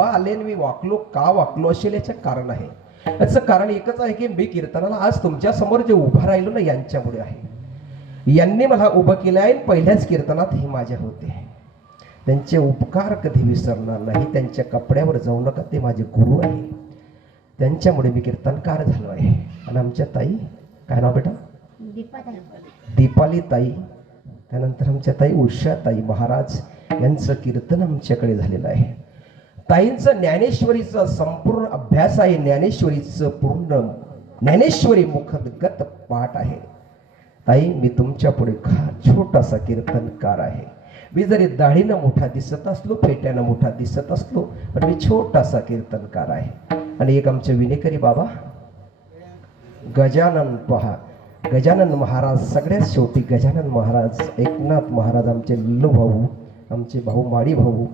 बाबा आले आणि मी वाकलो, का वाकलो असेल याचं कारण आहे. याचं कारण एकच आहे की मी कीर्तनाला आज तुमच्या समोर जे उभा राहिलो ना यांच्यामुळे आहे. यांनी मला उभं केलं आहे. पहिल्याच कीर्तनात हे माझ्या होते. त्यांचे उपकार कधी विसरणार नाही. त्यांच्या कपड्यावर जाऊ नका, ते माझे गुरु आहे. त्यांच्यामुळे मी कीर्तनकार झालो आहे. आणि आमच्या ताई, काय नाव बेटा? दीपाली ताई. त्यानंतर आमच्या ताई उषा ताई महाराज यांचं कीर्तन आमच्याकडे झालेलं आहे. ताईंचं ज्ञानेश्वरीचा संपूर्ण अभ्यास आहे. ज्ञानेश्वरीचं पूर्ण ज्ञानेश्वरी मुखगत पाठ आहे. ताई, मी तुमच्या पुढे छोटासा कीर्तनकार आहे. मी जरी दाढीनं मोठा दिसत असलो, फेट्यानं मोठा दिसत असलो, पण मी छोटासा कीर्तनकार आहे. आणि एक आमचे विनेकरी बाबा गजानन, पहा गजानन महाराज, सगळ्यात शेवटी गजानन महाराज, एकनाथ महाराज, आमचे लल्लू भाऊ, आमचे भाऊ माडी भाऊ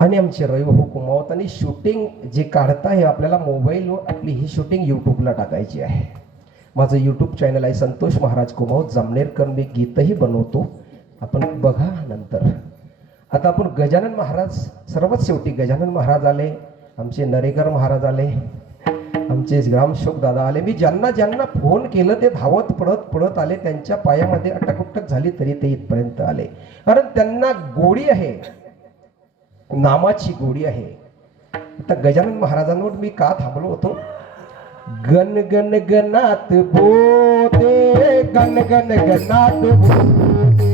आणि आमचे रवी भाऊ कुमावत. आणि शूटिंग जे काढता आहे आपल्याला मोबाईलवर, आपली ही शूटिंग यूट्यूबला टाकायची आहे. माझं यूट्यूब चॅनल आहे संतोष महाराज कुमावत जामनेरकर. मी गीतही बनवतो, आपण बघा नंतर. आता आपण गजानन महाराज, सर्वात शेवटी गजानन महाराज आले, आमचे नरेकर महाराज आले, आमचे ग्रामशोक दादा आले. मी ज्यांना ज्यांना फोन केलं ते धावत पडत आले. त्यांच्या पायामध्ये अटक झाली तरी ते इथपर्यंत आले. कारण त्यांना गोडी आहे, नामाची गोडी आहे. आता गजानन महाराजांवर मी का थांबलो होतो? गण गण गणात बोते, गण गण गणात बोते,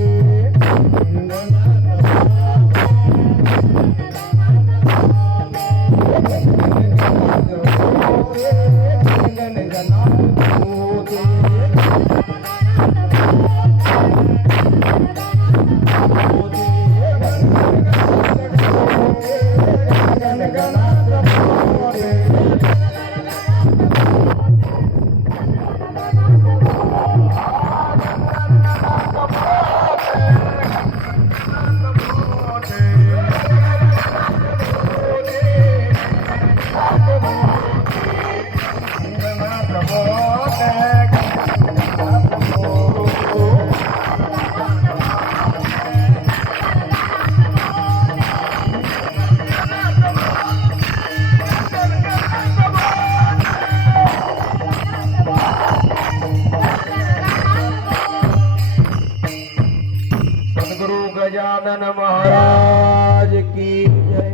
गजानन महाराज की जय.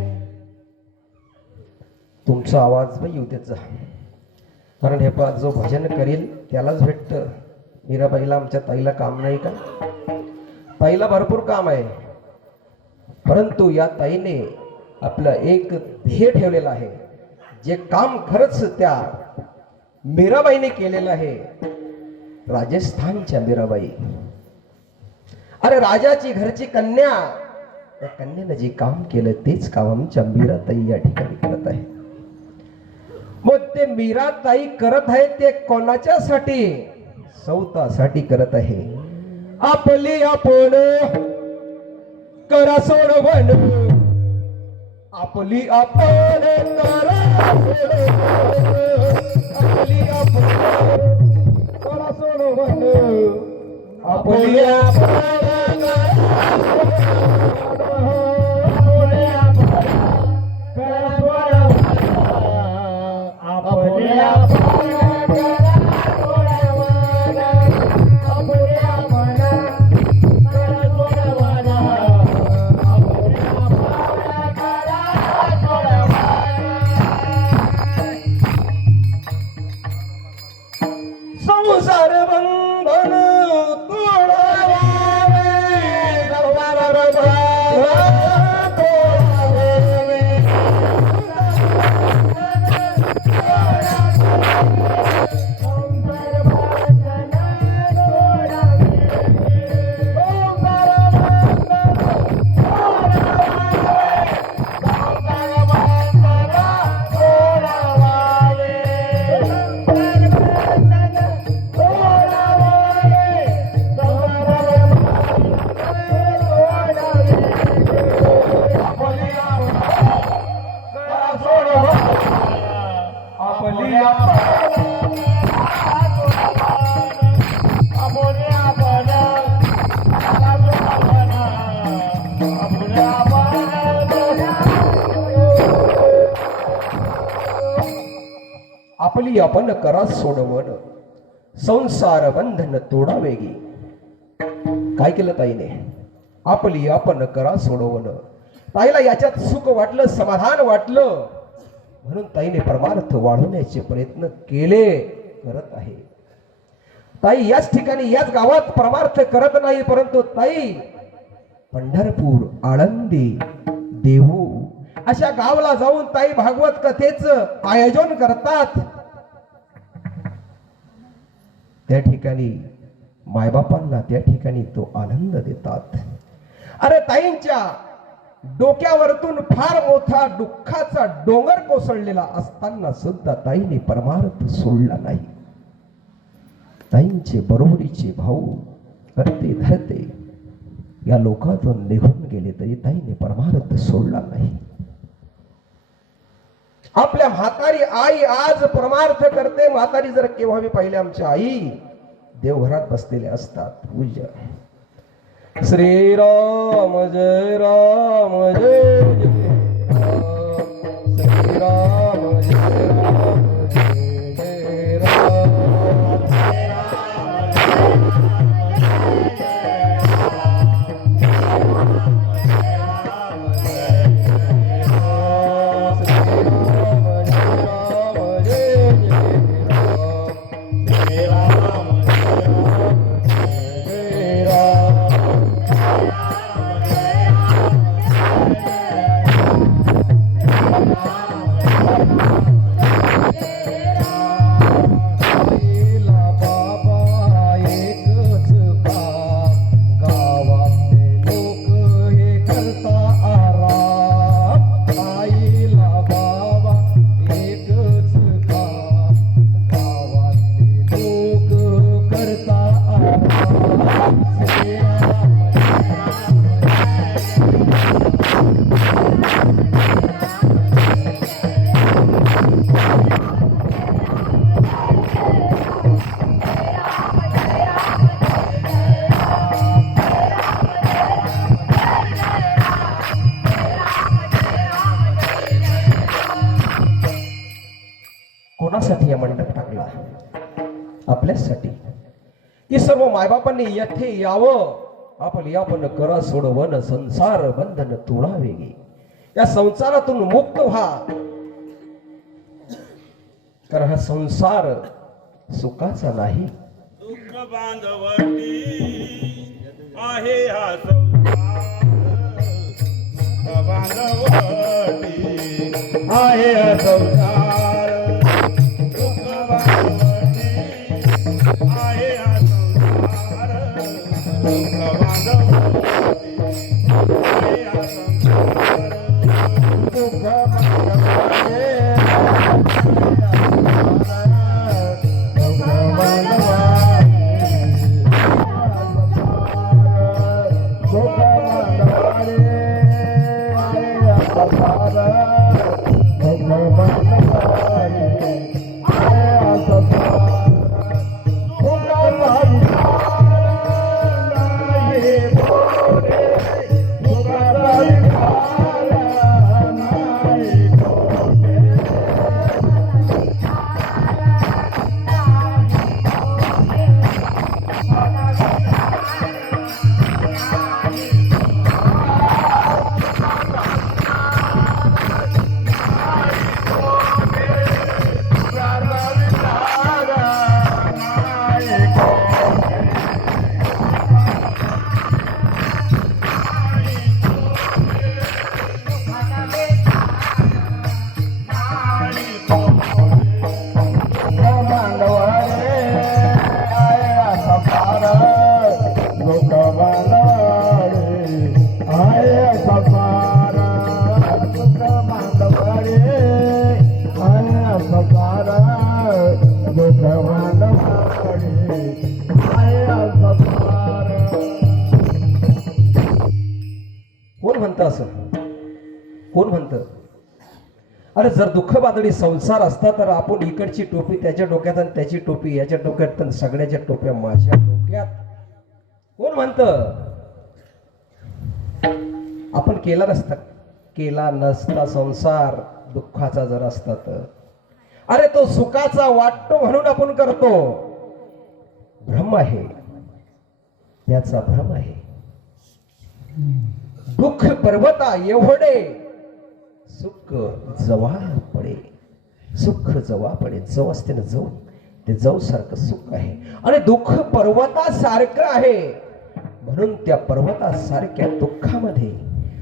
तुमचा आवाज पण येऊ त्याचा, कारण हे पा जो भजन करेल त्यालाच भेटत. मीराबाईला, आमच्या ताईला काम नाही का? ताईला भरपूर काम आहे, परंतु या ताईने आपलं एक ध्येय ठेवलेलं आहे. जे काम खरंच त्या मीराबाईने केलेलं आहे. राजस्थानच्या मीराबाई, अरे राजाची घरची कन्या, त्या कन्याने जे काम केलं तेच काम आमच्या मीराताई या ठिकाणी करत आहे. मग ते मीराताई करत आहे ते कोणाच्यासाठी? सौतासाठी करत आहे. आपली आपण करा सोडवण, आपली आपण करा सोडवण, आपली आपण करा सोडवण, आपली आपण संसार बंधन तोडावे, आपली आपण करा सोडवण संसार बंधन तोडावेगी. काय केलं ताईने? आपली आपण करा सोडवण. ताईला याच्यात सुख वाटलं, समाधान वाटलं, म्हणून ताईने परमार्थ वाढवण्याचे प्रयत्न केले, करत आहे. ताई याच ठिकाणी याच गावात परमार्थ करत नाही, परंतु ताई पंढरपूर, आळंदी, देहू अशा गावाला जाऊन ताई भागवत कथेचं आयोजन करतात. त्या ठिकाणी मायबापांना त्या ठिकाणी तो आनंद देतात. अरे ताईंच्या डोक्यावरतून फार मोठा दुःखाचा डोंगर कोसळलेला असताना सुद्धा ताईने परमार्थ सोडला नाही. ताईंचे बरोबरीचे भाऊ करते धरते या लोकातून निघून गेले तरी ताईने परमार्थ सोडला नाही. आपल्या म्हातारी आई आज परमार्थ करते. म्हातारी जर केव्हा मी पाहिले आमच्या आई देवघरात बसलेले असतात. पूज्य श्रीराम जय राम जय जय श्रीराम जय राम जय जय राम. कोणासाठी या मंडप टाकला? आपल्यासाठी. की सर्व मायबापांनी येथे यावं, आपली आपण करा सोडवण संसार बंधन तोडावेगी. या संसारातून मुक्त व्हा, कारण हा संसार सुखाचा नाही. दुःख बांधवटी आहे हा संसार, दुःख बांधवटी आहे हा संसार, दुःख बांधवटी आहे हा संसार, दुःख बांधवटी आहे हा संसार, दुःख बांधवटी कोण म्हणतं असं? कोण म्हणतं? अरे जर दुःख बादडी संसार असता तर आपण इकडची टोपी त्याच्या डोक्यात आणि त्याची टोपी याच्या डोक्यात आणि सगळ्याच्या टोप्या माझ्या डोक्यात. कोण म्हणतं? आपण केला नसता संसार दुःखाचा जर असता तर. अरे तो सुखाचा वाटतो म्हणून आपण करतो. भ्रम आहे, त्याचा भ्रम आहे. दुःख पर्वता एवढे सुख जवळ पडे. सुख जवळ पडे. जव असते ना, जव, ते जव सारखं सुख आहे. आणि दुःख पर्वतासारखं आहे. म्हणून त्या पर्वतासारख्या दुःखामध्ये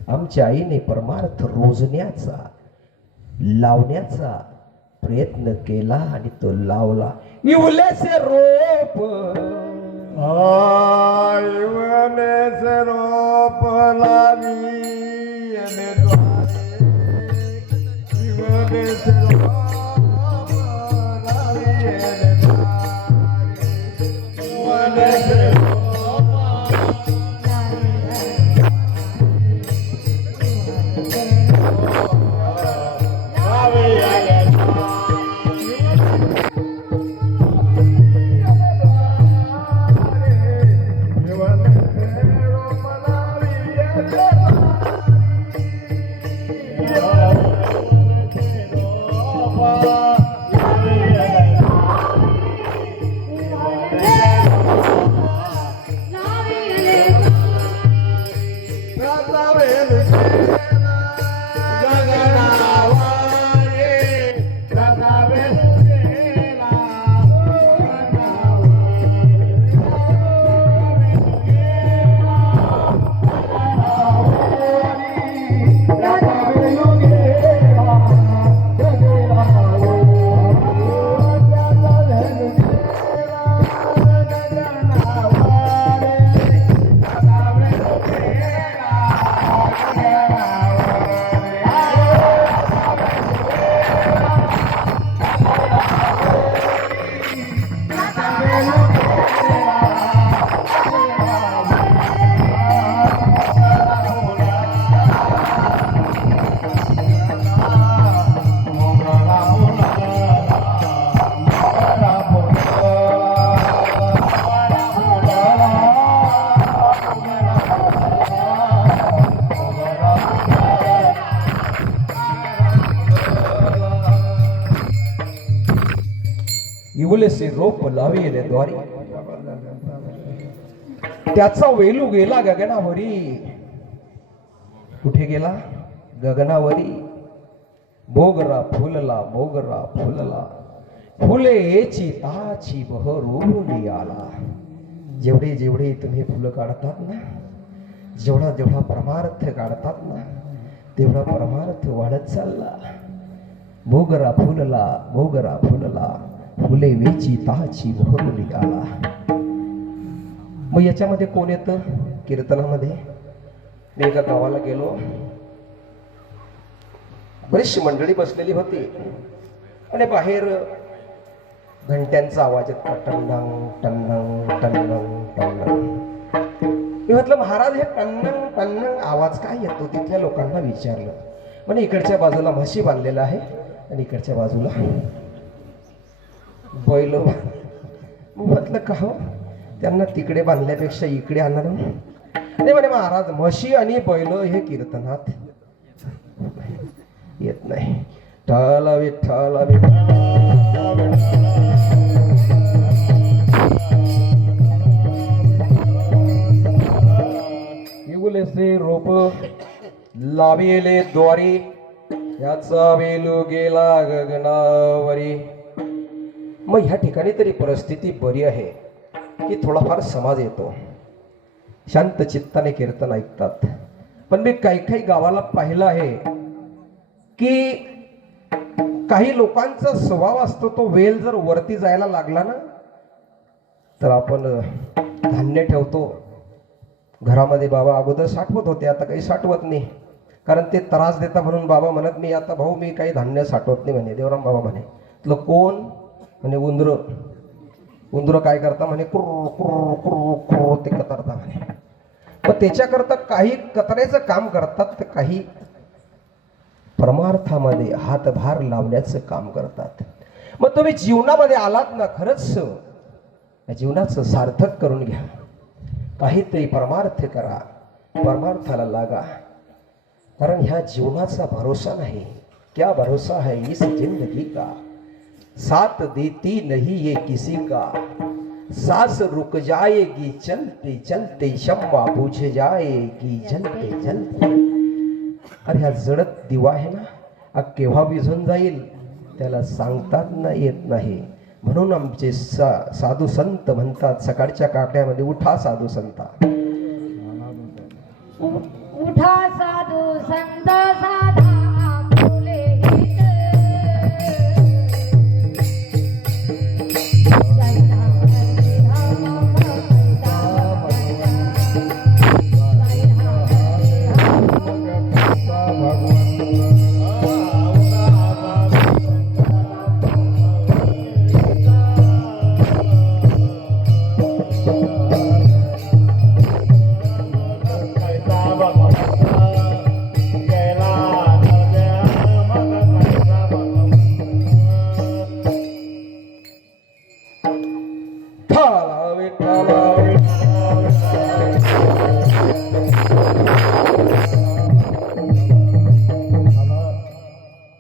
आमच्या आईने परमार्थ रोजण्याचा, लावण्याचा प्रयत्न केला आणि तो लावला. इवलेसे रोप, इवलेसे रोप लावी इवलेसे रोप लावी इवलेसे इवलेसे रोप लाविले द्वारी. त्याचा वेलू गेला गगनावरी. कुठे गेला? गगनावरी. मोगरा फुलला, मोगरा फुलला, फुले याची ताची बहरून आला. जेवढे जेवढे तुम्ही फुलं काढतात ना, जेवढा जेवढा परमार्थ काढतात ना, तेवढा परमार्थ वाढत चालला. मोगरा फुलला, मोगरा फुलला, फुले वेची ताची बहरून आला. मग याच्यामध्ये कोण येतं? कीर्तनामध्ये मी एका गावाला गेलो. बरीचशी मंडळी बसलेली होती आणि बाहेर घंट्यांचा आवाज येत, टन्नंग टन्नंग टन्नंग टन्नंग. मी म्हटलं, महाराज हे टन्नंग टन्नंग आवाज काय येतो? तिथल्या लोकांना विचारलं. म्हणजे इकडच्या बाजूला म्हशी बांधलेला आहे आणि इकडच्या बाजूला बैल. म्हटलं का हो, त्यांना तिकडे बांधल्यापेक्षा इकडे आणणार नाही. म्हणे महाराज, म्हशी आणि बैल हे कीर्तनात येत नाही. विठ्ठल विठ्ठल इवलेसे रोप लाविले द्वारी, याचा वेलू गेला गगनावरी. मग ह्या ठिकाणी तरी परिस्थिती बरी आहे की थोडाफार समाज येतो, शांत चित्ताने कीर्तन ऐकतात. पण मी काही काही गावाला पाहिलं आहे की काही लोकांचा स्वभाव असतो, तो वेल जर वरती जायला लागला ना, तर आपण धान्य ठेवतो घरामध्ये. बाबा अगोदर साठवत होते, आता काही साठवत नाही, कारण ते त्रास देता म्हणून. बाबा म्हणत नाही आता, भाऊ मी काही धान्य साठवत नाही म्हणे. देवराम बाबा म्हणे, तुला कोण? म्हणे उंदर. उंदर काय करता? म्हणे कुर्र कुर्र कुर्र कुर्र ते कतरता म्हणे. पण त्याच्याकरता काही कतरायचं काम करतात, तर काही परमार्थामध्ये हातभार लावण्याचं काम करतात. मग तुम्ही जीवनामध्ये आलात ना, खरंच जीवनाचं सार्थक करून घ्या. काहीतरी परमार्थ करा, परमार्थाला लागा. कारण ह्या जीवनाचा भरोसा नाही. क्या भरोसा है इस जिंदगी का, साथ देती नहीं ये किसी का, सांस रुक जाएगी चलते चलते, शम्मा बुझ जाएगी जलते जलते. अरे हा जडत दिवा आहे ना, हा केव्हा विझून जाईल त्याला सांगतात ना येत नाही. म्हणून आमचे साधू संत म्हणतात सकाळच्या काकड्यामध्ये, उठा साधू संता. उठा साधू संत साधा फुले हित.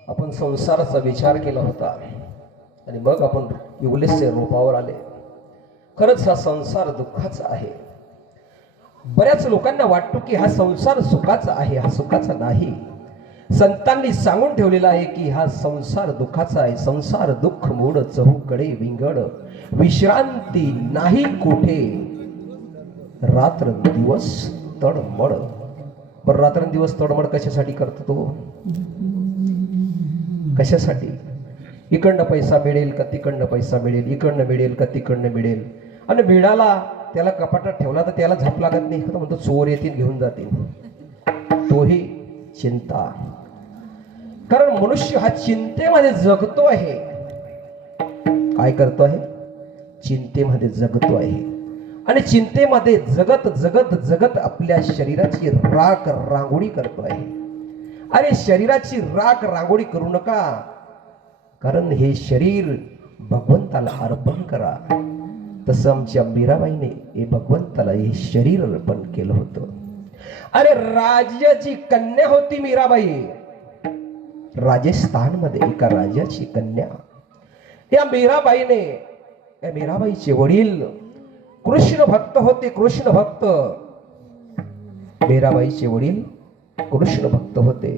आपण संसाराचा विचार केला होता आणि मग आपण इवलेसच्या रूपावर आले. खरंच हा संसार दुःखाचा आहे. बऱ्याच लोकांना वाटतो की हा संसार सुखाचा आहे, हा सुखाचा नाही. संतांनी सांगून ठेवलेला आहे की हा संसार दुःखाचा आहे. संसार दुःख मूड चहूकडे विंगड, विश्रांती नाही कुठे, रात्र दिवस तडमड. बरं, रात्र दिवस तडमड कशासाठी करतो तो? कशासाठी? इकडनं पैसा मिळेल का तिकडनं पैसा मिळेल, इकडनं मिळेल का तिकडनं मिळेल. आणि मिळाला त्याला कपाटात ठेवला तर त्याला झप लागत नाही, म्हणतो चोर येतील घेऊन जातील. तोही चिंता. कारण मनुष्य हा चिंतेमध्ये जगतो आहे. काय करतो आहे? चिंतेमध्ये जगतो आहे. आणि चिंतेमध्ये जगत जगत जगत आपल्या शरीराची राख रांगोळी करतो आहे. अरे शरीराची राख रांगोळी करू नका, कारण हे शरीर भगवंताला अर्पण करा. तसं आमच्या मीराबाईने हे भगवंताला हे शरीर अर्पण केलं होतं. अरे राजाची कन्या होती मीराबाई, राजस्थान मध्ये एका राजाची कन्या. या मीराबाईने, या मीराबाईचे वडील कृष्ण भक्त होते. कृष्ण भक्त, मीराबाईचे वडील कृष्ण भक्त होते.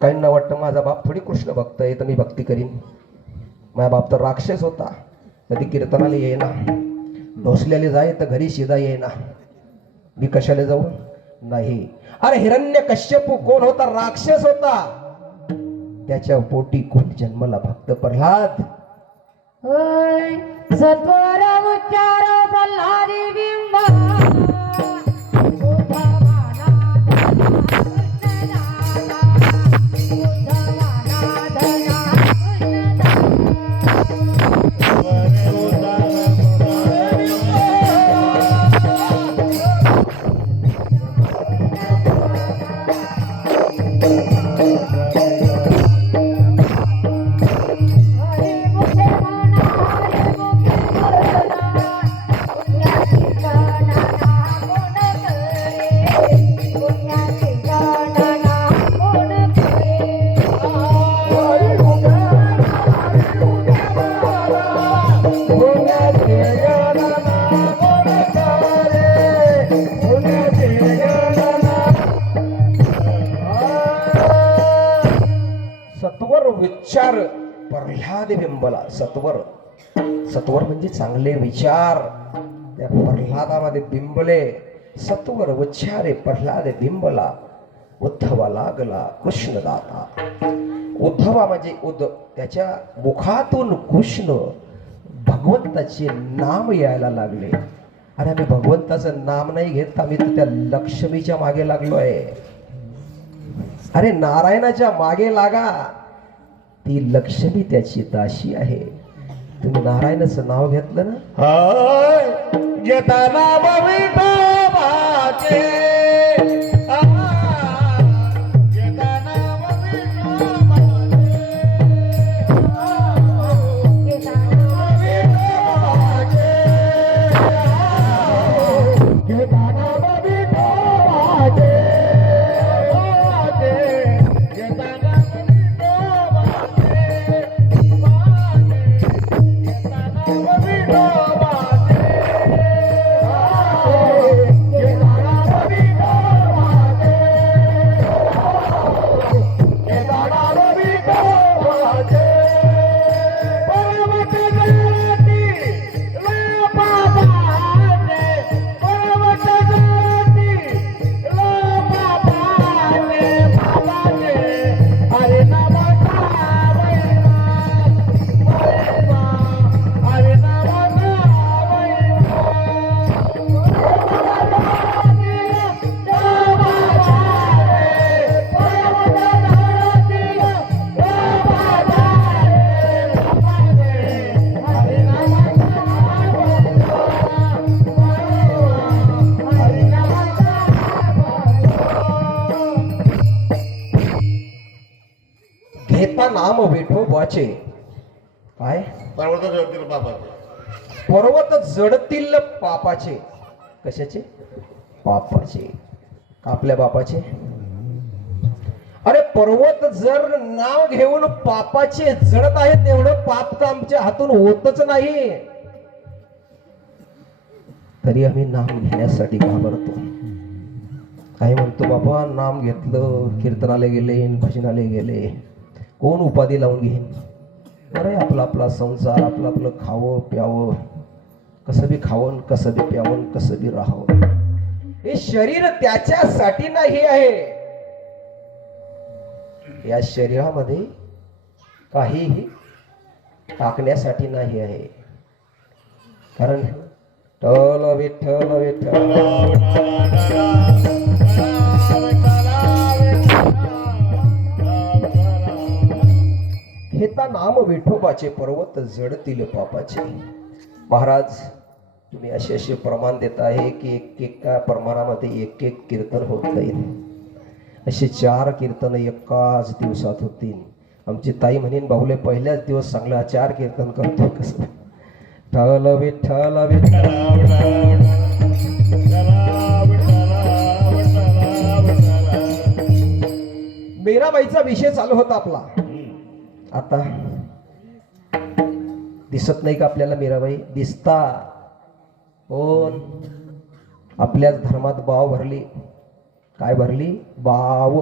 काहींना वाटतं माझा बाप थोडी कृष्ण भक्त आहे तर मी भक्ती करीन. माझा बाप तर राक्षस होता, कधी कीर्तनाला येईना, ढोसल्याला जाय तर घरी शिदा येईना, मी कशाला जाऊ? नाही. अरे हिरण्य कश्यपू कोण होता? राक्षस होता. त्याच्या पोटी कोण जन्मला? भक्त प्रल्हाद. होय सत्वर उच्चार प्रल्हादी बिंब. विचार प्रल्हाद बिंबला. सत्वर, सत्वर म्हणजे चांगले विचार त्या प्रल्हादामध्ये बिंबले. सत्वर उच्चारे प्रल्हाद बिंबला, उद्धवा लागला कृष्णदाता. उद्धवा म्हणजे त्याच्या मुखातून कृष्ण भगवंताचे नाम यायला लागले. अरे आम्ही भगवंताचं नाम नाही घेत, आम्ही तर त्या लक्ष्मीच्या मागे लागलोय. अरे नारायणाच्या मागे लागा, ती लक्ष्मी त्याची दाशी आहे. तुम्ही नारायणाचं नाव घेतलं ना, हाय घेताना विठोबाचे, घेताना विठोबाचे, घेताना विठोबाचे, घेताना विठोबाचे. घेता नाम विठोबाचे. काय? पर्वत जडतील बाबाचे. पर्वत जडतील पापाचे. कशाचे? पापाचे. का आपल्या बापाचे? अरे पर्वत जर नाव घेऊन पापाचे जडत आहे, तेवढं पाप तर आमच्या हातून होतच नाही, तरी आम्ही नाम घेण्यासाठी घाबरतो. काही म्हणतो बाबा नाम घेतलं, कीर्तनाला गेले, भजनाला गेले, कोण उपाधी लावून घेईन. अरे आपला आपला संसार, आपलं आपलं खावं प्यावं, कसं बी खावं, कसं बी प्यावं, कसं बी राहावं. हे शरीर त्याच्यासाठी नाही आहे. या शरीरामध्ये काहीही टाकण्यासाठी नाही आहे. कारण टल विठ्ठल विठ्ठल घेता नाम विठोबाचे, पर्वत जडतील पापाचे. महाराज तुम्ही असे असे प्रमाण देत आहे की एक प्रमाणामध्ये एक एक कीर्तन होत जाईल. असे 4 कीर्तन एकाच दिवसात होतील. आमची ताई म्हणेन बाहुले पहिल्याच दिवस चांगला 4 कीर्तन करतो कसं. ठल विठ्ठल विठ्ठल मीराबाईचा विषय चालू होता आपला. आता दिसत नाही का आपल्याला मीराबाई? दिसता. कोण? आपल्याच धर्मात बाव भरली. काय भरली? बाव.